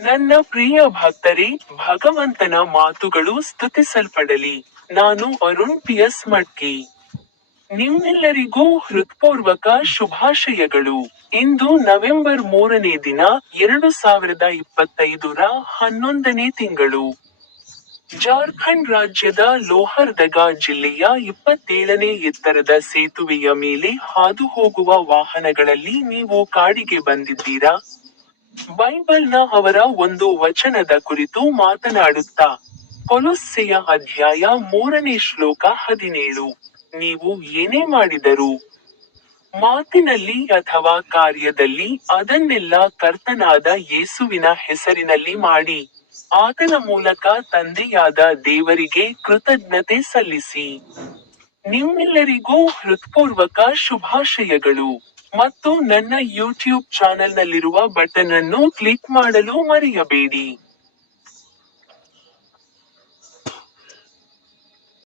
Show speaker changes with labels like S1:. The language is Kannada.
S1: ನನ್ನ ಪ್ರಿಯ ಭಕ್ತರೇ, ಭಗವಂತನ ಮಾತುಗಳು ಸ್ತುತಿಸಲ್ಪಡಲಿ. ನಾನು ಅರುಣ್ ಪಿ ಎಸ್ ಮಡ್ಕಿ. ನಿಮ್ಮೆಲ್ಲರಿಗೂ ಹೃತ್ಪೂರ್ವಕ ಶುಭಾಶಯಗಳು. ಇಂದು ನವೆಂಬರ್ ಮೂರನೇ ದಿನ, ಎರಡು ಸಾವಿರದ ಇಪ್ಪತ್ತೈದರ ಹನ್ನೊಂದನೇ ತಿಂಗಳು. ಜಾರ್ಖಂಡ್ ರಾಜ್ಯದ ಲೋಹರ್ದಗಾ ಜಿಲ್ಲೆಯ ಇಪ್ಪತ್ತೇಳನೇ ಎತ್ತರದ ಸೇತುವೆಯ ಮೇಲೆ ಹಾದು ಹೋಗುವ ವಾಹನಗಳಲ್ಲಿ ನೀವು ಕಾಡಿಗೆ ಬಂದಿದ್ದೀರಾ? ಬೈಬಲ್ನ ಅವರ ಒಂದು ವಚನದ ಕುರಿತು ಮಾತನಾಡುತ್ತಾ ಕೊಲೊಸ್ಸೆಯ ಅಧ್ಯಾಯ ಮೂರನೇ ಶ್ಲೋಕ ಹದಿನೇಳು. ನೀವು ಏನೇ ಮಾಡಿದರೂ ಮಾತಿನಲ್ಲಿ ಅಥವಾ ಕಾರ್ಯದಲ್ಲಿ ಅದನ್ನೆಲ್ಲ ಕರ್ತನಾದ ಯೇಸುವಿನ ಹೆಸರಿನಲ್ಲಿ ಮಾಡಿ, ಆತನ ಮೂಲಕ ತಂದೆಯಾದ ದೇವರಿಗೆ ಕೃತಜ್ಞತೆ ಸಲ್ಲಿಸಿ. ನಿಮ್ಮೆಲ್ಲರಿಗೂ ಹೃತ್ಪೂರ್ವಕ ಶುಭಾಶಯಗಳು. ಮತ್ತು ನನ್ನ ಯೂಟ್ಯೂಬ್ ಚಾನೆಲ್ನಲ್ಲಿರುವ ಬಟನ್ ಅನ್ನು ಕ್ಲಿಕ್ ಮಾಡಲು ಮರೆಯಬೇಡಿ.